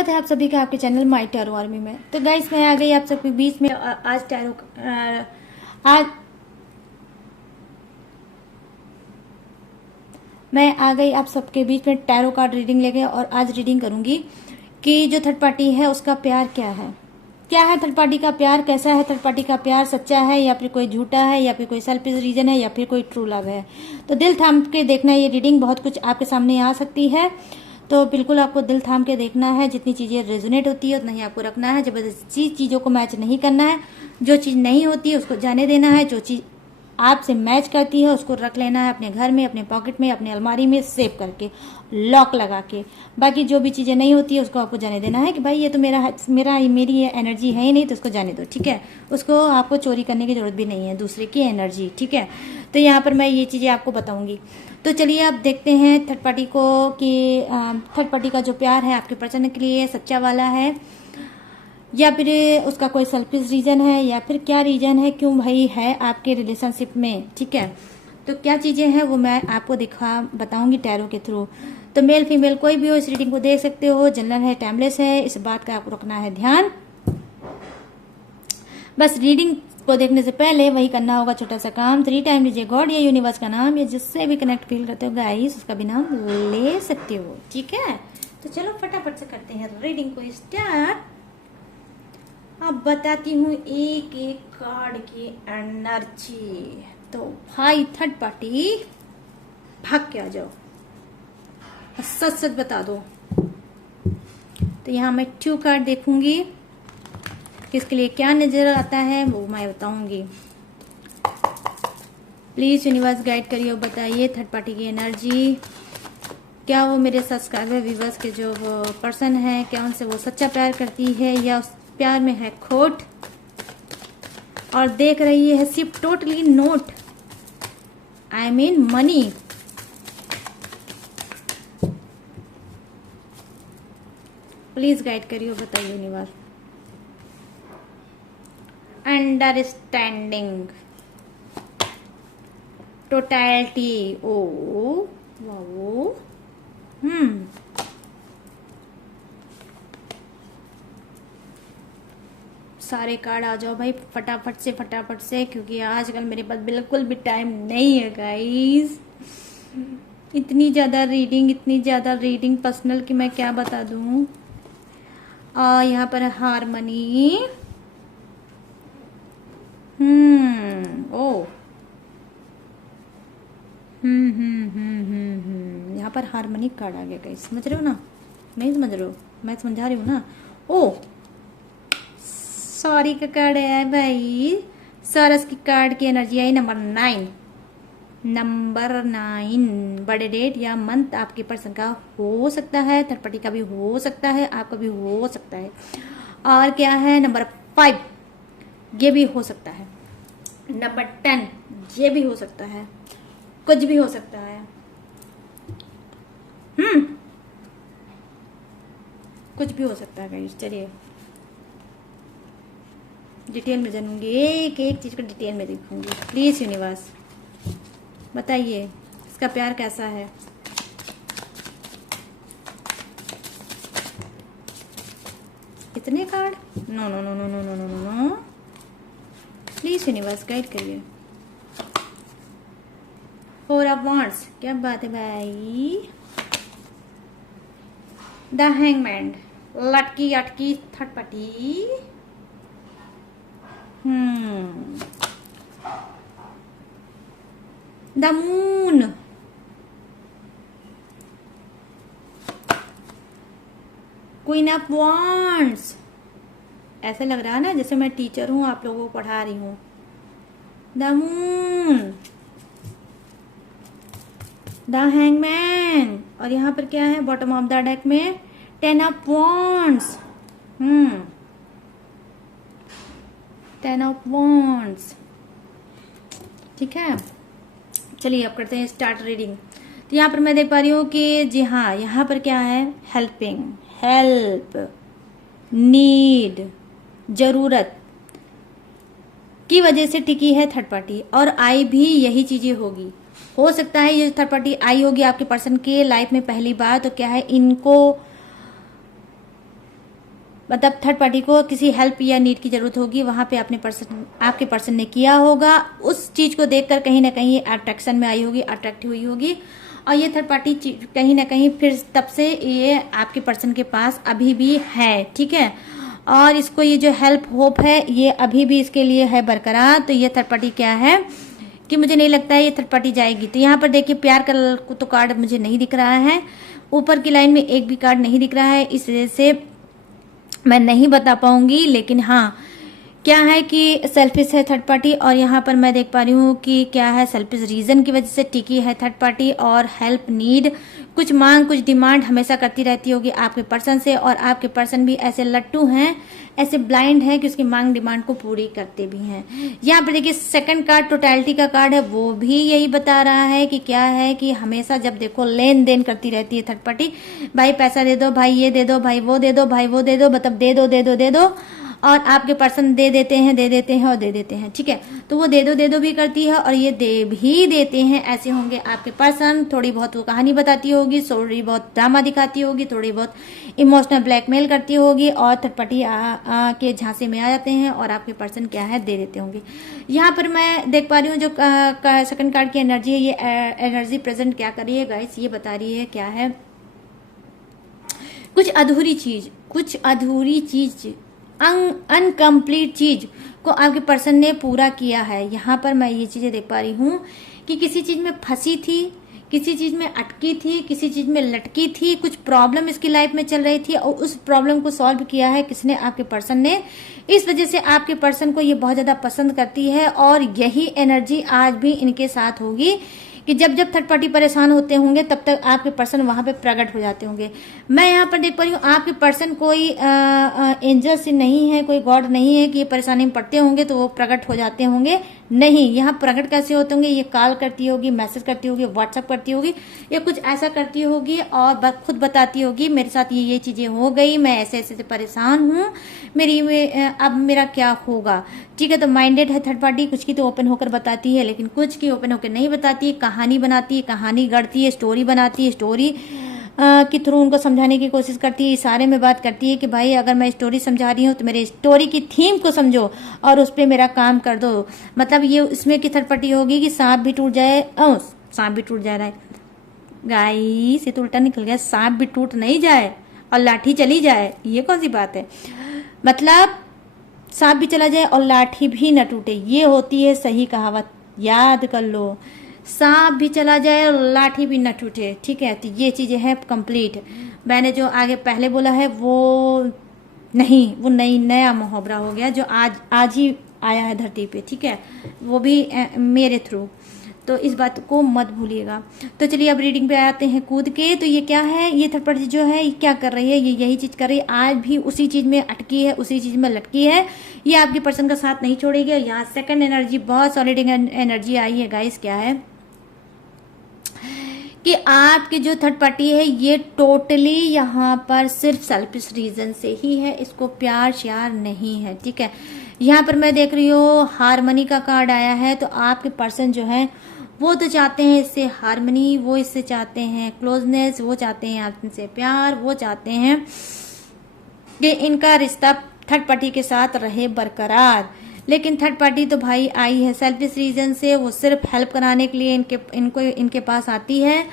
स्वागत है आप सभी का आपके चैनल माय टैरो आर्मी में। तो गाइस मैं आ गई आप सबके बीच में आज टैरो आज मैं आ गई आप सबके बीच में टैरो कार्ड रीडिंग लेके। और आज रीडिंग करूंगी कि जो थर्ड पार्टी है उसका प्यार क्या है थर्ड पार्टी का प्यार कैसा है, थर्ड पार्टी का प्यार सच्चा है या फिर कोई झूठा है या फिर कोई सेल्फिश रीजन है या फिर कोई ट्रू लव है। तो दिल थाम के देखना, ये रीडिंग बहुत कुछ आपके सामने आ सकती है, तो बिल्कुल आपको दिल थाम के देखना है। जितनी चीजें रेजोनेट होती है उतना ही आपको रखना है, जबरदस्ती चीजों को मैच नहीं करना है। जो चीज नहीं होती है उसको जाने देना है, जो चीज आपसे मैच करती है उसको रख लेना है अपने घर में, अपने पॉकेट में, अपने अलमारी में सेव करके, लॉक लगा के। बाकी जो भी चीजें नहीं होती है उसको आपको जाने देना है कि भाई ये तो मेरी ये एनर्जी है ही नहीं, तो उसको जाने दो, ठीक है। उसको आपको चोरी करने की जरूरत भी नहीं है, दूसरे की एनर्जी, ठीक है। तो यहाँ पर मैं ये चीजें आपको बताऊंगी। तो चलिए आप देखते हैं थर्ड पार्टी को कि थर्ड पार्टी का जो प्यार है आपके पर्सन के लिए सच्चा वाला है या फिर उसका कोई सेल्फिश रीजन है या फिर क्या रीजन है, क्यों भाई है आपके रिलेशनशिप में, ठीक है। तो क्या चीजें हैं वो मैं आपको बताऊंगी टैरो के थ्रू। तो मेल फीमेल कोई भी हो इस रीडिंग को देख सकते हो, जनरल है, टाइमलेस है, इस बात का आपको रखना है ध्यान। बस रीडिंग को देखने से पहले वही करना होगा छोटा सा काम, 3 टाइम लीजिए गॉड या यूनिवर्स का नाम, या जिससे भी कनेक्ट फील करते हो गाइस उसका भी नाम ले सकते हो, ठीक है। तो चलो फटाफट से करते हैं रीडिंग को स्टार्ट। अब बताती हूँ एक एक कार्ड की एनर्जी। तो भाई थर्ड पार्टी भाग के आ जाओ, सच सच बता दो। तो यहाँ मैं 2 कार्ड देखूंगी, किसके लिए क्या नजर आता है वो मैं बताऊंगी। प्लीज यूनिवर्स गाइड करिए और बताइए थर्ड पार्टी की एनर्जी। क्या वो मेरे सब्सक्राइबर व्यूवर्स के जो वो पर्सन है, क्या उनसे वो सच्चा प्यार करती है या उस प्यार में है खोट और देख रही है सिर्फ totally note, I mean money. Please guide करिए बताइए universe. Understanding, totality, oh wow, सारे कार्ड आ जाओ भाई फटाफट से, क्योंकि आजकल मेरे पास बिल्कुल भी टाइम नहीं है गाइस। इतनी ज्यादा रीडिंग पर्सनल की मैं क्या बता दूं। यहाँ पर हारमनी, ओ यहाँ पर हारमोनिक कार्ड आ गया गाइस, समझ रहे हो ना, नहीं समझ रहे हो, मैं समझा रही हूँ ना। ओ सॉरी का कार्ड है भाई, सरस की कार्ड की एनर्जी आई नंबर 9। बर्थडे डेट या मंथ आपके पर्सन का हो सकता है, थर्ड पार्टी का भी हो सकता है, आपका भी हो सकता है। और क्या है नंबर 5, ये भी हो सकता है। नंबर 10 ये भी हो सकता है, कुछ भी हो सकता है। कुछ भी हो सकता है गाइस। चलिए डिटेल में जानूंगी, एक एक चीज को डिटेल में देखूंगी। प्लीज यूनिवर्स बताइए इसका प्यार कैसा है। इतने card, no no no no no no no no no, please universe guide करिए। 4 ऑफ वांड्स, क्या बात है भाई। द हैंगमैन, लटकी अटकी third party. The moon, queen of wands. ऐसे लग रहा है ना जैसे मैं टीचर हूं, आप लोगों को पढ़ा रही हूं। द मून, द हैंगमैन, और यहाँ पर क्या है बॉटम ऑफ द डेक में 10 ऑफ वांड्स। 10 ऑफ वांड्स, ठीक है। चलिए अब करते हैं स्टार्ट रीडिंग। तो यहाँ पर मैं देख पा रही हूँ कि जी हाँ, यहाँ पर क्या है हेल्पिंग, हेल्प, नीड, जरूरत की वजह से टिकी है थर्ड पार्टी, और आई भी यही चीजें होगी। हो सकता है ये थर्ड पार्टी आई होगी आपके पर्सन के लाइफ में पहली बार, तो क्या है इनको मतलब थर्ड पार्टी को किसी हेल्प या नीड की जरूरत होगी, वहां पे आपके पर्सन ने किया होगा, उस चीज को देखकर कहीं ना कहीं अट्रैक्शन में आई होगी, अट्रैक्ट हुई होगी, और ये थर्ड पार्टी कहीं ना कहीं फिर तब से ये आपके पर्सन के पास अभी भी है, ठीक है। और इसको ये जो हेल्प होप है ये अभी भी इसके लिए है बरकरार। तो ये थर्ड पार्टी क्या है कि मुझे नहीं लगता है ये थर्ड पार्टी जाएगी। तो यहाँ पर देखिए प्यार का तो कार्ड मुझे नहीं दिख रहा है, ऊपर की लाइन में एक भी कार्ड नहीं दिख रहा है, इस वजह से मैं नहीं बता पाऊंगी। लेकिन हाँ क्या है कि सेल्फिश है थर्ड पार्टी, और यहाँ पर मैं देख पा रही हूँ कि क्या है सेल्फिश रीजन की वजह से टिकी है थर्ड पार्टी, और हेल्प नीड, कुछ मांग कुछ डिमांड हमेशा करती रहती होगी आपके पर्सन से, और आपके पर्सन भी ऐसे लट्टू हैं, ऐसे ब्लाइंड हैं कि उसकी मांग डिमांड को पूरी करते भी हैं। यहाँ पर देखिए सेकंड कार्ड टोटलिटी का कार्ड है, वो भी यही बता रहा है कि क्या है कि हमेशा जब देखो लेन देन करती रहती है थर्ड पार्टी, भाई पैसा दे दो, भाई ये दे दो, भाई वो दे दो, भाई वो दे दो, मतलब दे दो दे दो दे दो, और आपके पर्सन दे देते हैं दे देते हैं और दे देते हैं, ठीक है। तो वो दे दो भी करती है और ये दे भी देते हैं। ऐसे होंगे आपके पर्सन, थोड़ी बहुत वो कहानी बताती होगी, थोड़ी बहुत ड्रामा दिखाती होगी, थोड़ी बहुत इमोशनल ब्लैकमेल करती होगी, और थर्ड पार्टी के झांसे में आ जाते हैं और आपके पर्सन क्या है दे देते होंगे। यहाँ पर मैं देख पा रही हूँ जो सेकंड कार्ड की एनर्जी है, ये एनर्जी प्रेजेंट क्या कर रही है गाइस, ये बता रही है क्या है, कुछ अधूरी चीज अनकम्प्लीट चीज को आपके पर्सन ने पूरा किया है। यहाँ पर मैं ये चीजें देख पा रही हूँ कि किसी चीज में फंसी थी, किसी चीज में अटकी थी, किसी चीज में लटकी थी, कुछ प्रॉब्लम इसकी लाइफ में चल रही थी और उस प्रॉब्लम को सॉल्व किया है किसने, आपके पर्सन ने। इस वजह से आपके पर्सन को ये बहुत ज्यादा पसंद करती है, और यही एनर्जी आज भी इनके साथ होगी कि जब जब थर्ड पार्टी परेशान होते होंगे तब तक आपके पर्सन वहां पे प्रकट हो जाते होंगे। मैं यहाँ पर देख पा रही हूँ आपके पर्सन कोई एंजल से नहीं है, कोई गॉड नहीं है कि ये परेशानी में पड़ते होंगे तो वो प्रकट हो जाते होंगे, नहीं। यहाँ प्रकट कैसे होते होंगे, ये कॉल करती होगी, मैसेज करती होगी, व्हाट्सएप करती होगी, या कुछ ऐसा करती होगी और खुद बताती होगी मेरे साथ ये चीजें हो गई, मैं ऐसे ऐसे परेशान हूँ, अब मेरा क्या होगा, ठीक है। तो माइंडेड है थर्ड पार्टी, कुछ की तो ओपन होकर बताती है लेकिन कुछ की ओपन होकर नहीं बताती है, कहानी बनाती है, कहानी गढ़ती है, स्टोरी बनाती है, स्टोरी के थ्रू उनको समझाने की कोशिश करती है, इशारे में बात करती है कि भाई अगर मैं स्टोरी समझा रही हूँ तो मेरे स्टोरी की थीम को समझो और उस पर मेरा काम कर दो। मतलब ये इसमें की थर्ड पार्टी होगी कि सांप भी टूट जाए, सांप भी टूट जा रहा है गाइस, ये तो उल्टा निकल गया, सांप भी टूट नहीं जाए और लाठी चली जाए, ये कौन सी बात है। मतलब सांप भी चला जाए और लाठी भी न टूटे, ये होती है सही कहावत, याद कर लो। सांप भी चला जाए और लाठी भी न टूटे, ठीक है। तो ये चीजें हैं कंप्लीट। मैंने जो आगे पहले बोला है वो नहीं, वो नया मुहावरा हो गया जो आज ही आया है धरती पे, ठीक है, वो भी मेरे थ्रू, तो इस बात को मत भूलिएगा। तो चलिए अब रीडिंग पे आते हैं कूद के। तो ये क्या है, ये थर्ड पार्टी जो है ये क्या कर रही है, ये यही चीज कर रही है, आज भी उसी चीज में अटकी है, उसी चीज में लटकी है, ये आपके पर्सन का साथ नहीं छोड़ेगी। यहाँ सेकंड एनर्जी बहुत सॉलिड एनर्जी आई है गाइस, क्या है कि आपके जो थर्ड पार्टी है ये टोटली यहाँ पर सिर्फ सेल्फिश रीजन से ही है, इसको प्यार श्यार नहीं है, ठीक है। यहाँ पर मैं देख रही हूँ हारमनी का कार्ड आया है, तो आपके पर्सन जो है वो तो चाहते हैं इससे हारमनी, वो इससे चाहते हैं क्लोजनेस, वो चाहते हैं आपसे प्यार, वो चाहते हैं कि इनका रिश्ता थर्ड पार्टी के साथ रहे बरकरार। लेकिन थर्ड पार्टी तो भाई आई है सेल्फिश रीजन से, वो सिर्फ हेल्प कराने के लिए इनके पास आती है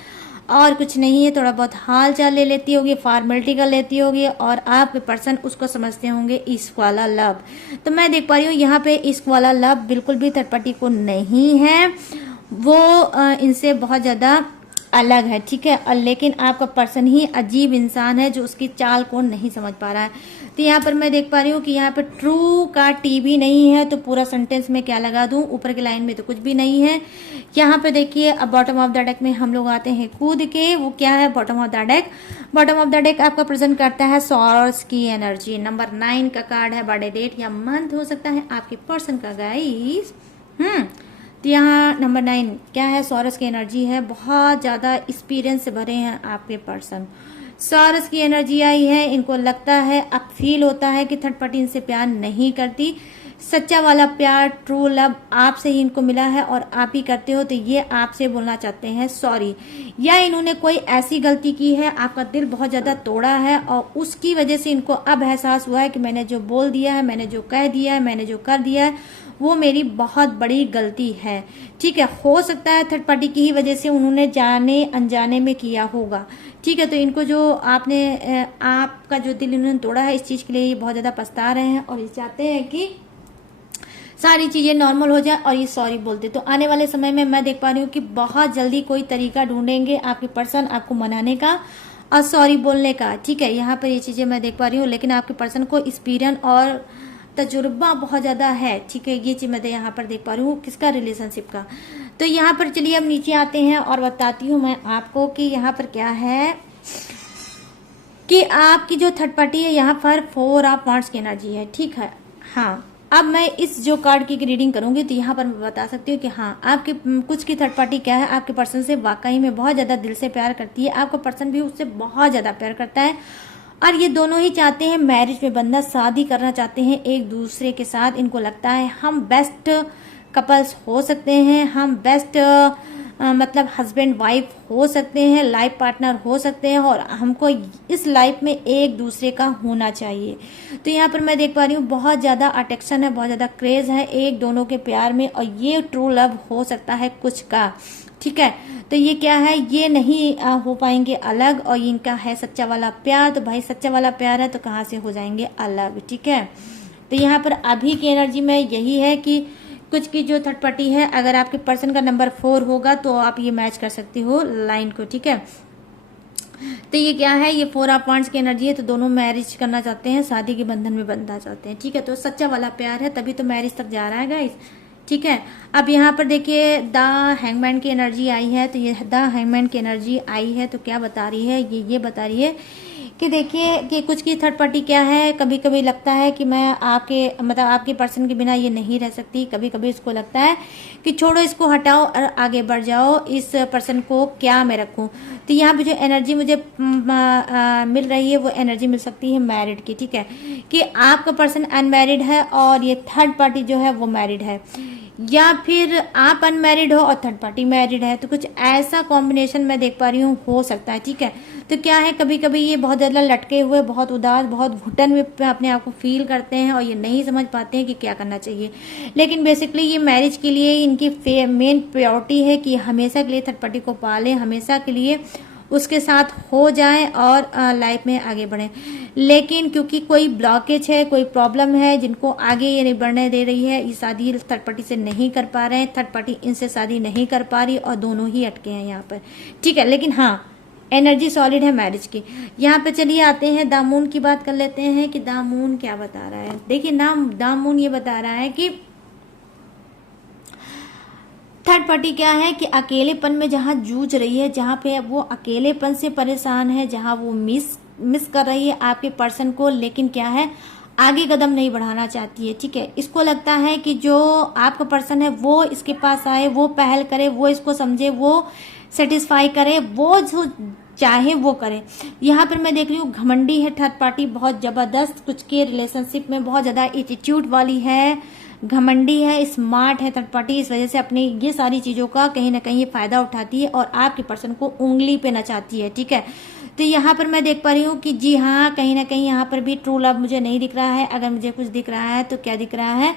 और कुछ नहीं है, थोड़ा बहुत हाल चाल ले लेती होगी, फॉर्मेलिटी कर लेती होगी, और आपके पर्सन उसको समझते होंगे इश्क वाला लव। तो मैं देख पा रही हूँ यहाँ पे इश्क वाला लव बिल्कुल भी थर्ड पार्टी को नहीं है, वो इनसे बहुत ज्यादा अलग है, ठीक है। और लेकिन आपका पर्सन ही अजीब इंसान है जो उसकी चाल को नहीं समझ पा रहा है। तो यहाँ पर मैं देख पा रही हूँ कि यहाँ पर ट्रू का टी भी नहीं है, तो पूरा सेंटेंस में क्या लगा दूं, ऊपर की लाइन में तो कुछ भी नहीं है। यहाँ पे देखिए अब बॉटम ऑफ द डेक में हम लोग आते हैं कूद के, वो क्या है bottom of the deck. Bottom of the deck आपका प्रेजेंट करता है सॉर्स की एनर्जी, नंबर 9 का कार्ड है, बर्थडे डेट या मंथ हो सकता है आपके पर्सन का गाइस। तो यहाँ नंबर 9 क्या है, सॉरस की एनर्जी है, बहुत ज्यादा एक्सपीरियंस से भरे हैं आपके पर्सन। सॉरस की एनर्जी आई है, इनको लगता है, अब फील होता है कि थर्ड पार्टी इनसे प्यार नहीं करती, सच्चा वाला प्यार, ट्रू लव आपसे ही इनको मिला है और आप ही करते हो, तो ये आपसे बोलना चाहते हैं सॉरी। या इन्होंने कोई ऐसी गलती की है, आपका दिल बहुत ज्यादा तोड़ा है और उसकी वजह से इनको अब एहसास हुआ है कि मैंने जो बोल दिया है, मैंने जो कह दिया है, मैंने जो कर दिया है, वो मेरी बहुत बड़ी गलती है। ठीक है, हो सकता है थर्ड पार्टी की ही वजह से उन्होंने जाने अनजाने में किया होगा। ठीक है, तो इनको जो आपका जो दिल इन्होंने तोड़ा है, इस चीज के लिए ये बहुत ज्यादा पछता रहे हैं और ये चाहते हैं कि सारी चीजें नॉर्मल हो जाए और ये सॉरी बोलते। तो आने वाले समय में मैं देख पा रही हूँ कि बहुत जल्दी कोई तरीका ढूंढेंगे आपके पर्सन आपको मनाने का और सॉरी बोलने का। ठीक है, यहाँ पर ये चीजें मैं देख पा रही हूँ, लेकिन आपके पर्सन को एक्सपीरियंस और तजुर्बा बहुत ज्यादा है। ठीक है, ये चीज मैं यहाँ पर देख पा रही हूँ किसका, रिलेशनशिप का। तो यहाँ पर चलिए अब नीचे आते हैं और बताती हूँ मैं आपको कि यहाँ पर क्या है कि आपकी जो थर्ड पार्टी है यहाँ पर 4 ऑफ वांड्स की एनर्जी है। ठीक है, हाँ, अब मैं इस जो कार्ड की रीडिंग करूंगी तो यहाँ पर मैं बता सकती हूँ कि हाँ, आपके कुछ की थर्ड पार्टी क्या है, आपके पर्सन से वाकई में बहुत ज्यादा दिल से प्यार करती है, आपका पर्सन भी उससे बहुत ज्यादा प्यार करता है और ये दोनों ही चाहते हैं मैरिज में बंधना, शादी करना चाहते हैं एक दूसरे के साथ। इनको लगता है हम बेस्ट कपल्स हो सकते हैं, हम बेस्ट मतलब हस्बैंड वाइफ हो सकते हैं, लाइफ पार्टनर हो सकते हैं और हमको इस लाइफ में एक दूसरे का होना चाहिए। तो यहाँ पर मैं देख पा रही हूँ बहुत ज्यादा अट्रैक्शन है, बहुत ज्यादा क्रेज है एक दोनों के प्यार में और ये ट्रू लव हो सकता है कुछ का। ठीक है, तो ये क्या है, ये नहीं हो पाएंगे अलग और इनका है सच्चा वाला प्यार। तो भाई सच्चा वाला प्यार है तो कहाँ से हो जाएंगे अलग। ठीक है, तो यहाँ पर अभी की एनर्जी में यही है कि कुछ की जो थर्ड पार्टी है, अगर आपके पर्सन का नंबर 4 होगा तो आप ये मैच कर सकते हो लाइन को। ठीक है, तो ये क्या है, ये 4 ऑफ वांड्स की एनर्जी है, तो दोनों मैरिज करना चाहते हैं, शादी के बंधन में बंधना चाहते हैं। ठीक है, तो सच्चा वाला प्यार है तभी तो मैरिज तक जा रहा है गाइस। ठीक है, अब यहाँ पर देखिए द हैंगमैन की एनर्जी आई है, तो ये द हैंगमैन की एनर्जी आई है तो क्या बता रही है, ये बता रही है कि देखिए कि कुछ की थर्ड पार्टी क्या है, कभी कभी लगता है कि मैं आपके पर्सन के बिना ये नहीं रह सकती, कभी कभी इसको लगता है कि छोड़ो इसको, हटाओ और आगे बढ़ जाओ, इस पर्सन को क्या मैं रखूं। तो यहाँ पे जो एनर्जी मुझे मिल रही है वो एनर्जी मिल सकती है मैरिड की। ठीक है, कि आपका पर्सन अनमैरिड है और ये थर्ड पार्टी जो है वो मैरिड है, या फिर आप अनमैरिड हो और थर्ड पार्टी मैरिड है, तो कुछ ऐसा कॉम्बिनेशन मैं देख पा रही हूँ हो सकता है। ठीक है, तो क्या है, कभी कभी ये बहुत ज्यादा लटके हुए, बहुत उदास, बहुत घुटन में अपने आप को फील करते हैं और ये नहीं समझ पाते हैं कि क्या करना चाहिए। लेकिन बेसिकली ये मैरिज के लिए इनकी मेन प्रायोरिटी है कि हमेशा के लिए थर्ड पार्टी को पाले, हमेशा के लिए उसके साथ हो जाए और लाइफ में आगे बढ़े। लेकिन क्योंकि कोई ब्लॉकेज है, कोई प्रॉब्लम है जिनको आगे ये नहीं बढ़ने दे रही है, ये शादी थर्ड पार्टी से नहीं कर पा रहे हैं, थर्ड पार्टी इनसे शादी नहीं कर पा रही और दोनों ही अटके हैं यहाँ पर। ठीक है, लेकिन हाँ एनर्जी सॉलिड है मैरिज की। यहाँ पे चलिए आते हैं द मून की बात कर लेते हैं कि द मून क्या बता रहा है। देखिए नाम द मून ये बता रहा है कि थर्ड पार्टी क्या है कि अकेलेपन में जहां जूझ रही है, जहां पे वो अकेलेपन से परेशान है, जहां वो मिस कर रही है आपके पर्सन को, लेकिन क्या है आगे कदम नहीं बढ़ाना चाहती है। ठीक है, इसको लगता है कि जो आपका पर्सन है वो इसके पास आए, वो पहल करे, वो इसको समझे, वो सेटिस्फाई करे, वो जो चाहे वो करे। यहाँ पर मैं देख रही हूँ घमंडी है थर्ड पार्टी, बहुत जबरदस्त, कुछ के रिलेशनशिप में बहुत ज्यादा एटीट्यूड वाली है, घमंडी है, स्मार्ट है थर्ड पार्टी, इस वजह से अपनी ये सारी चीजों का कहीं ना कहीं फायदा उठाती है और आपके पर्सन को उंगली पे नचाती है। ठीक है, तो यहाँ पर मैं देख पा रही हूँ कि जी हाँ, कहीं ना कहीं यहाँ पर भी ट्रू लव मुझे नहीं दिख रहा है। अगर मुझे कुछ दिख रहा है तो क्या दिख रहा है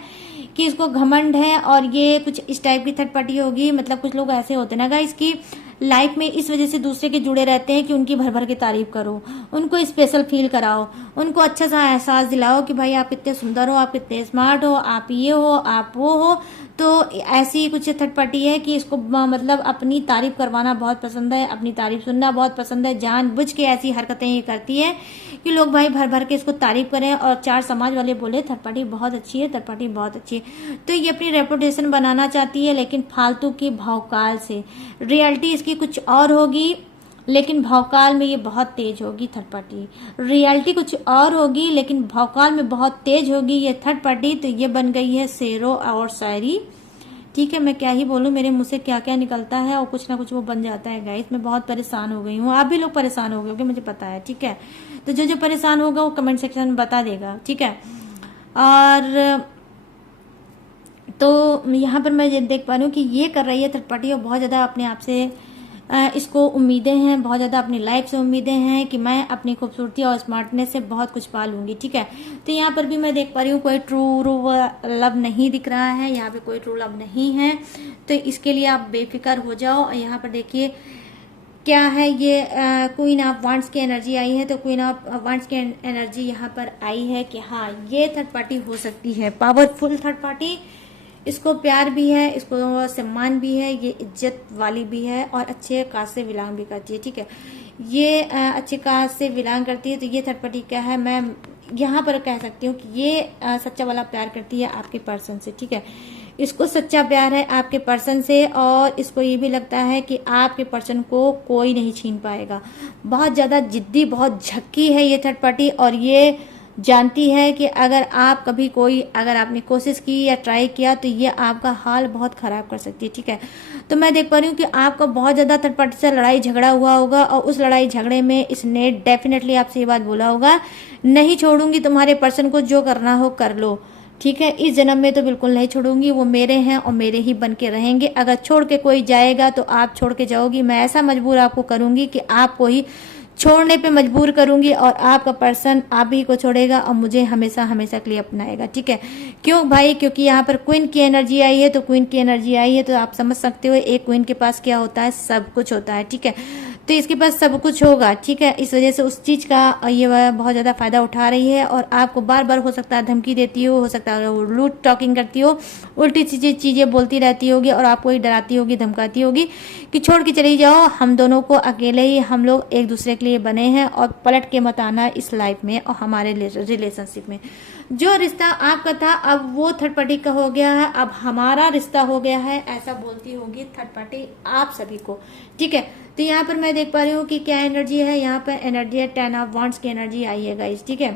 कि इसको घमंड है और ये कुछ इस टाइप की थर्ड पार्टी होगी। मतलब कुछ लोग ऐसे होते ना गाइस की लाइफ में इस वजह से दूसरे के जुड़े रहते हैं कि उनकी भर भर के तारीफ करो, उनको स्पेशल फील कराओ, उनको अच्छा सा एहसास दिलाओ कि भाई आप कितने सुंदर हो, आप कितने स्मार्ट हो, आप ये हो, आप वो हो। तो ऐसी कुछ थर्ड पार्टी है कि इसको मतलब अपनी तारीफ करवाना बहुत पसंद है, अपनी तारीफ सुनना बहुत पसंद है, जानबूझ के ऐसी हरकतें ये करती है कि लोग भाई भर भर के इसको तारीफ करें और चार समाज वाले बोले थर्ड पार्टी बहुत अच्छी है, थर्ड पार्टी बहुत अच्छी है। तो ये अपनी रेपुटेशन बनाना चाहती है, लेकिन फालतू की भौकाल से। रियलिटी इसकी कुछ और होगी, लेकिन भौकाल में ये बहुत तेज होगी थर्ड पार्टी। रियलिटी कुछ और होगी, लेकिन भौकाल में बहुत तेज होगी ये थर्ड पार्टी। तो ये बन गई है शेरो और शायरी। ठीक है, मैं क्या ही बोलूं, मेरे मुंह से क्या क्या निकलता है और कुछ ना कुछ वो बन जाता है गाइस। मैं बहुत परेशान हो गई हूँ, आप भी लोग परेशान हो गए होंगे मुझे पता है। ठीक है, तो जो जो परेशान होगा वो कमेंट सेक्शन में बता देगा। ठीक है, और तो यहाँ पर मैं ये देख पा रही हूँ कि ये कर रही है थर्ड पार्टी, और बहुत ज़्यादा अपने आप से इसको उम्मीदें हैं, बहुत ज़्यादा अपनी लाइफ से उम्मीदें हैं कि मैं अपनी खूबसूरती और स्मार्टनेस से बहुत कुछ पा लूंगी। ठीक है, तो यहाँ पर भी मैं देख पा रही हूँ कोई ट्रू लव नहीं दिख रहा है, यहाँ पे कोई ट्रू लव नहीं है, तो इसके लिए आप बेफिक्र हो जाओ। यहाँ पर देखिए क्या है, ये क्वीन ऑफ वांड्स की एनर्जी आई है, तो क्वीन ऑफ वांड्स की एनर्जी यहाँ पर आई है कि हाँ ये थर्ड पार्टी हो सकती है, पावरफुल थर्ड पार्टी। इसको प्यार भी है, इसको सम्मान भी है, ये इज्जत वाली भी है और अच्छे कास्ट से बिलोंग भी करती है। ठीक है, ये अच्छे कास्ट से बिलोंग करती है, तो ये थर्ड पार्टी क्या है, मैं यहाँ पर कह सकती हूँ कि ये सच्चा वाला प्यार करती है आपके पर्सन से। ठीक है, इसको सच्चा प्यार है आपके पर्सन से, और इसको ये भी लगता है कि आपके पर्सन को कोई नहीं छीन पाएगा। बहुत ज्यादा जिद्दी, बहुत झक्की है ये थर्ड पार्टी, और ये जानती है कि अगर आपने कोशिश की या ट्राई किया तो ये आपका हाल बहुत खराब कर सकती है। ठीक है, तो मैं देख पा रही हूँ कि आपका बहुत ज्यादा थर्ड पार्टी से लड़ाई झगड़ा हुआ होगा, और उस लड़ाई झगड़े में इसने डेफिनेटली आपसे ये बात बोला होगा, नहीं छोड़ूंगी तुम्हारे पर्सन को, जो करना हो कर लो। ठीक है, इस जन्म में तो बिल्कुल नहीं छोड़ूंगी, वो मेरे हैं और मेरे ही बन के रहेंगे। अगर छोड़ के कोई जाएगा तो आप छोड़ के जाओगी, मैं ऐसा मजबूर आपको करूंगी कि आपको ही छोड़ने पे मजबूर करूंगी, और आपका पर्सन आप ही को छोड़ेगा और मुझे हमेशा हमेशा के लिए अपनाएगा। ठीक है, क्यों भाई, क्योंकि यहाँ पर क्वीन की एनर्जी आई है, तो क्वीन की एनर्जी आई है तो आप समझ सकते हो एक क्वीन के पास क्या होता है, सब कुछ होता है। ठीक है, तो इसके पास सब कुछ होगा। ठीक है, इस वजह से उस चीज का ये बहुत ज्यादा फायदा उठा रही है, और आपको बार बार हो सकता है धमकी देती हो सकता है वो लूट टॉकिंग करती हो, उल्टी चीजें बोलती रहती होगी, और आपको ही डराती होगी, धमकाती होगी कि छोड़ के चली जाओ, हम दोनों को अकेले ही, हम लोग एक दूसरे के लिए बने हैं, और पलट के मत आना इस लाइफ में और हमारे रिलेशनशिप में। जो रिश्ता आपका था अब वो थर्ड पार्टी का हो गया है, अब हमारा रिश्ता हो गया है, ऐसा बोलती होगी थर्ड पार्टी आप सभी को। ठीक है, तो यहाँ पर मैं देख पा रही हूँ कि क्या एनर्जी है, यहाँ पर एनर्जी है 10 ऑफ वांड्स की एनर्जी आई है गाइस। ठीक है,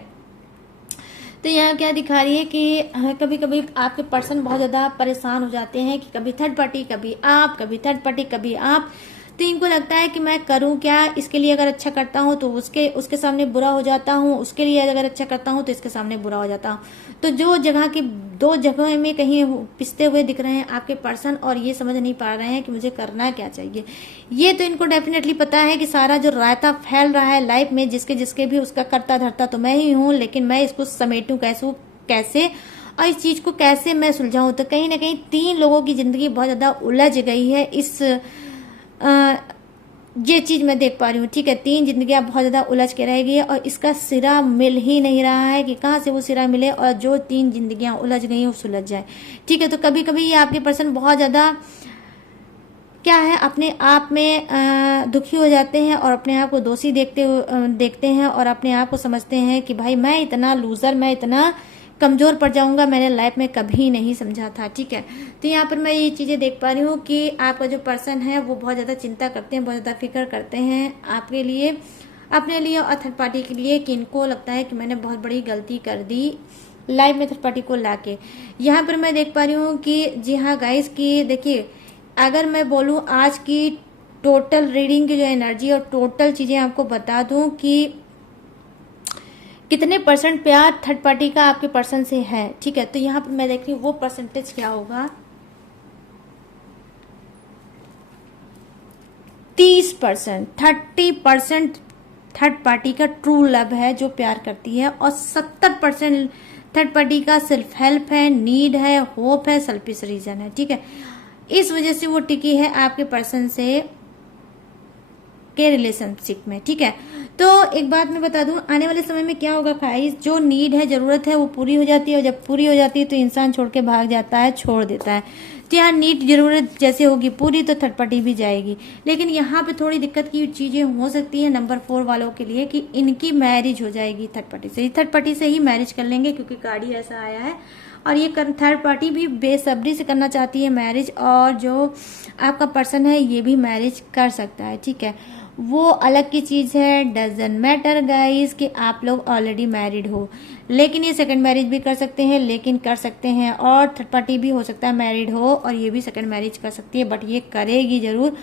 तो यहाँ क्या दिखा रही है कि कभी कभी आपके पर्सन बहुत ज्यादा परेशान हो जाते हैं कि कभी थर्ड पार्टी, कभी आप, कभी थर्ड पार्टी, कभी आप, तो इनको लगता है कि मैं करूं क्या, इसके लिए अगर अच्छा करता हूं तो उसके सामने बुरा हो जाता हूं, उसके लिए अगर अच्छा करता हूं तो इसके सामने बुरा हो जाता हूं। तो जो जगह की दो जगह में कहीं पिसते हुए दिख रहे हैं आपके पर्सन, और ये समझ नहीं पा रहे हैं कि मुझे करना क्या चाहिए। ये तो इनको डेफिनेटली पता है कि सारा जो रायता फैल रहा है लाइफ में, जिसके जिसके भी उसका करता धरता तो मैं ही हूँ, लेकिन मैं इसको समेटूं कैसे और इस चीज को कैसे मैं सुलझाऊं। तो कहीं ना कहीं 3 लोगों की जिंदगी बहुत ज्यादा उलझ गई है इस ये चीज मैं देख पा रही हूँ। ठीक है, 3 जिंदगियां बहुत ज्यादा उलझ के रह गई है, और इसका सिरा मिल ही नहीं रहा है कि कहाँ से वो सिरा मिले, और जो 3 जिंदगियां उलझ गई हैं वो सुलझ जाए। ठीक है, तो कभी कभी ये आपके पर्सन बहुत ज्यादा क्या है, अपने आप में दुखी हो जाते हैं, और अपने आप को दोषी देखते हैं, और अपने आप को समझते हैं कि भाई मैं इतना लूजर, मैं इतना कमजोर पड़ जाऊंगा, मैंने लाइफ में कभी नहीं समझा था। ठीक है, तो यहाँ पर मैं ये चीजें देख पा रही हूँ कि आपका जो पर्सन है वो बहुत ज्यादा चिंता करते हैं, बहुत ज्यादा फिक्र करते हैं आपके लिए, अपने लिए और थर्ड पार्टी के लिए, कि इनको लगता है कि मैंने बहुत बड़ी गलती कर दी लाइफ में थर्ड पार्टी को लाके। यहाँ पर मैं देख पा रही हूँ कि जी हाँ गाइस, की देखिए अगर मैं बोलूँ आज की टोटल रीडिंग की जो एनर्जी और टोटल चीजें आपको बता दूं कि कितने % प्यार थर्ड पार्टी का आपके पर्सन से है। ठीक है, तो यहाँ पर मैं देख रही हूँ वो परसेंटेज क्या होगा, 30%, 30% थर्ड पार्टी का ट्रू लव है जो प्यार करती है, और 70% थर्ड पार्टी का सेल्फ हेल्प है, नीड है, होप है, सेल्फिश रीजन है। ठीक है, इस वजह से वो टिकी है आपके पर्सन से के रिलेशनशिप में। ठीक है, तो एक बात मैं बता दूं, आने वाले समय में क्या होगा गाइस, जो नीड है, जरूरत है, वो पूरी हो जाती है, और जब पूरी हो जाती है तो इंसान छोड़ के भाग जाता है, छोड़ देता है। तो यहाँ नीड जरूरत जैसे होगी पूरी तो थर्ड पार्टी भी जाएगी, लेकिन यहाँ पे थोड़ी दिक्कत की चीजें हो सकती है नंबर 4 वालों के लिए कि इनकी मैरिज हो जाएगी थर्ड पार्टी से ही मैरिज कर लेंगे, क्योंकि कार्ड ही ऐसा आया है। और ये थर्ड पार्टी भी बेसब्री से करना चाहती है मैरिज, और जो आपका पर्सन है ये भी मैरिज कर सकता है। ठीक है, वो अलग की चीज है, डजंट मैटर गाइस कि आप लोग ऑलरेडी मैरिड हो, लेकिन ये सेकंड मैरिज भी कर सकते हैं, लेकिन कर सकते हैं, और थर्ड पार्टी भी हो सकता है मैरिड हो और ये भी सेकंड मैरिज कर सकती है, बट ये करेगी जरूर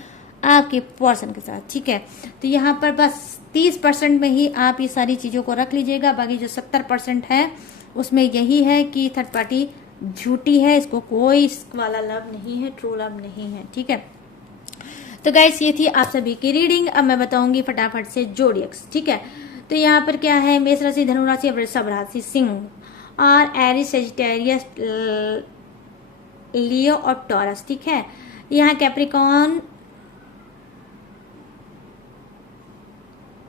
आपके पर्सन के साथ। ठीक है, तो यहाँ पर बस 30% में ही आप ये सारी चीजों को रख लीजिएगा, बाकी जो 70% है उसमें यही है कि थर्ड पार्टी झूठी है, इसको कोई इश्क वाला लव नहीं है, ट्रू लव नहीं है। ठीक है, तो गाइस ये थी आप सभी की रीडिंग। अब मैं बताऊंगी फटाफट से जोडियक्स। ठीक है, तो यहाँ पर क्या है, मेष राशि, धनु राशि, वृषभ राशि, सिंह और एरिस, सेजिटेरियस, लियो और टॉरस। ठीक है, यहाँ कैप्रिकॉन,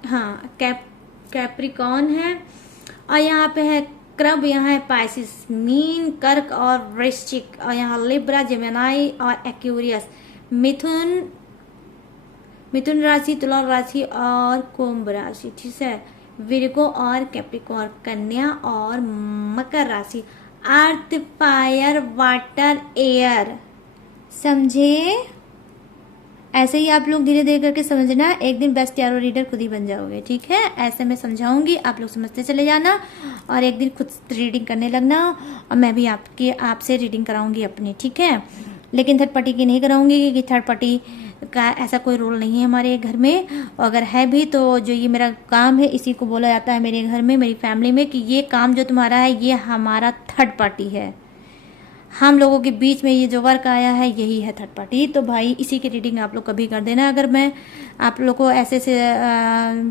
हाँ कैप्रिकॉन है, और यहाँ पे है क्रब, यहाँ है पाइसिस, मीन, कर्क और वृश्चिक, और यहाँ लिब्रा, जेमिनी और एक्वेरियस, मिथुन राशि, तुला राशि और कुंभ राशि। ठीक है, विर्गो और कैप्रिकॉर्न, कन्या और मकर राशि। अर्थ, फायर, वाटर, एयर, समझे? ऐसे ही आप लोग धीरे धीरे करके समझना, एक दिन बेस्ट टैरो रीडर खुद ही बन जाओगे। ठीक है, ऐसे मैं समझाऊंगी, आप लोग समझते चले जाना और एक दिन खुद रीडिंग करने लगना, और मैं भी आपसे रीडिंग कराऊंगी अपनी। ठीक है, लेकिन थर्ड पार्टी की नहीं कराऊंगी, क्योंकि थर्ड पार्टी का ऐसा कोई रोल नहीं है हमारे घर में, और अगर है भी तो जो ये मेरा काम है इसी को बोला जाता है मेरे घर में, मेरी फैमिली में, कि ये काम जो तुम्हारा है ये हमारा थर्ड पार्टी है। हम लोगों के बीच में ये जो वर्क आया है यही है थर्ड पार्टी। तो भाई इसी की रीडिंग आप लोग कभी कर देना। अगर मैं आप लोग को ऐसे से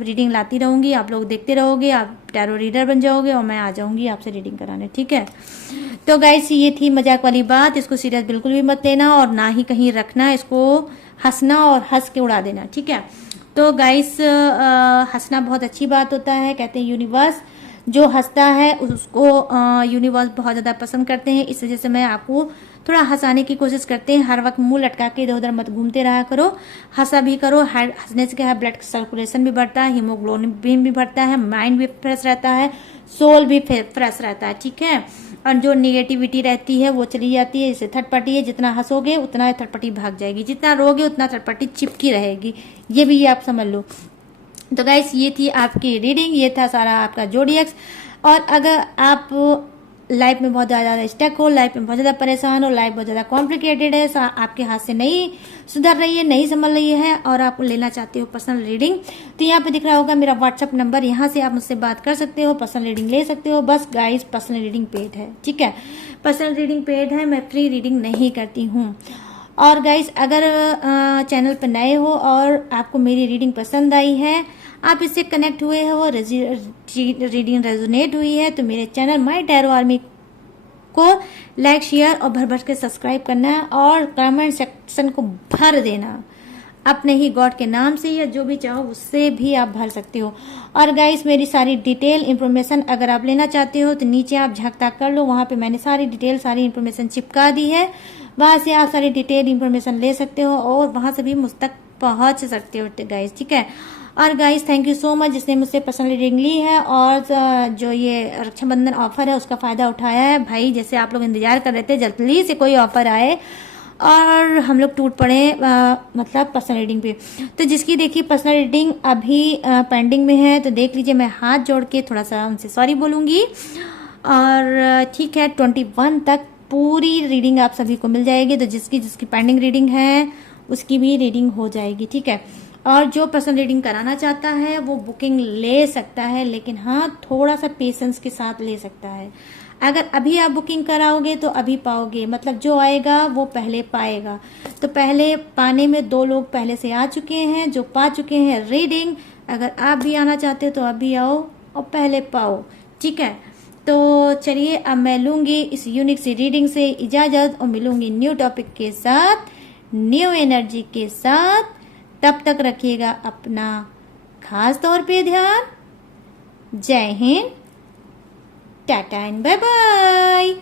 रीडिंग लाती रहूंगी, आप लोग देखते रहोगे, आप टैरो रीडर बन जाओगे और मैं आ जाऊंगी आपसे रीडिंग कराने। ठीक है, तो गाइस ये थी मजाक वाली बात, इसको सीरियस बिल्कुल भी मत लेना और ना ही कहीं रखना, इसको हंसना और हंस के उड़ा देना। ठीक है, तो गाइस हंसना बहुत अच्छी बात होता है, कहते हैं यूनिवर्स जो हंसता है उसको यूनिवर्स बहुत ज़्यादा पसंद करते हैं। इस वजह से मैं आपको थोड़ा हंसाने की कोशिश करते हैं। हर वक्त मुंह लटका के इधर उधर मत घूमते रहा करो, हंसा भी करो। हंसने से क्या है, ब्लड सर्कुलेशन भी बढ़ता है, हीमोग्लोबिन भी बढ़ता है, माइंड भी फ्रेश रहता है, सोल भी फ्रेश रहता है। ठीक है, और जो निगेटिविटी रहती है वो चली जाती है। जैसे थर्ड पार्टी है, जितना हंसोगे उतना थर्ड पार्टी भाग जाएगी, जितना रोगे उतना थर्ड पार्टी चिपकी रहेगी, ये भी आप समझ लो। तो गाइस ये थी आपकी रीडिंग, ये था सारा आपका जोडियक्स। और अगर आप लाइफ में बहुत ज़्यादा स्टक हो, लाइफ में बहुत ज़्यादा परेशान हो, लाइफ बहुत ज़्यादा कॉम्प्लिकेटेड है, आपके हाथ से नहीं सुधर रही है, नहीं संभल रही है, और आप लेना चाहते हो पर्सनल रीडिंग, तो यहाँ पे दिख रहा होगा मेरा व्हाट्सअप नंबर, यहाँ से आप मुझसे बात कर सकते हो, पर्सनल रीडिंग ले सकते हो। बस गाइस पर्सनल रीडिंग पेड है। ठीक है, पर्सनल रीडिंग पेड है, मैं फ्री रीडिंग नहीं करती हूँ। और गाइस अगर चैनल पर नए हो और आपको मेरी रीडिंग पसंद आई है, आप इससे कनेक्ट हुए हो, रीडिंग रेजोनेट हुई है, तो मेरे चैनल माय टैरो आर्मी को लाइक, शेयर और भर भर के सब्सक्राइब करना है, और कमेंट सेक्शन को भर देना अपने ही गॉड के नाम से, या जो भी चाहो उससे भी आप भर सकते हो। और गाइस मेरी सारी डिटेल इन्फॉर्मेशन अगर आप लेना चाहते हो तो नीचे आप झांकता कर लो, वहां पे मैंने सारी डिटेल सारी इन्फॉर्मेशन चिपका दी है, वहां से आप सारी डिटेल इन्फॉर्मेशन ले सकते हो और वहां से भी मुझ तक पहुंच सकते हो गाइस। ठीक है, और guys thank you so much जिसने मुझसे पर्सनल रीडिंग ली है और जो ये रक्षाबंधन ऑफर है उसका फायदा उठाया है। भाई जैसे आप लोग इंतजार कर रहे थे जल्दी से कोई ऑफर आए और हम लोग टूट पड़े मतलब पर्सनल रीडिंग पे। तो जिसकी देखिए पर्सनल रीडिंग अभी पेंडिंग में है तो देख लीजिए, मैं हाथ जोड़ के थोड़ा सा उनसे सॉरी बोलूंगी। और ठीक है 21 तक पूरी रीडिंग आप सभी को मिल जाएगी, तो जिसकी पेंडिंग रीडिंग है उसकी भी रीडिंग हो जाएगी। ठीक है, और जो पर्सनल रीडिंग कराना चाहता है वो बुकिंग ले सकता है, लेकिन हाँ थोड़ा सा पेशेंस के साथ ले सकता है। अगर अभी आप बुकिंग कराओगे तो अभी पाओगे, मतलब जो आएगा वो पहले पाएगा। तो पहले पाने में 2 लोग पहले से आ चुके हैं जो पा चुके हैं रीडिंग। अगर आप भी आना चाहते हो तो अभी आओ और पहले पाओ। ठीक है, तो चलिए अब मैं लूंगी इस यूनिक सी रीडिंग से इजाजत और मिलूंगी न्यू टॉपिक के साथ, न्यू एनर्जी के साथ। तब तक रखिएगा अपना खास तौर पे ध्यान। जय Hind, tata and bye bye.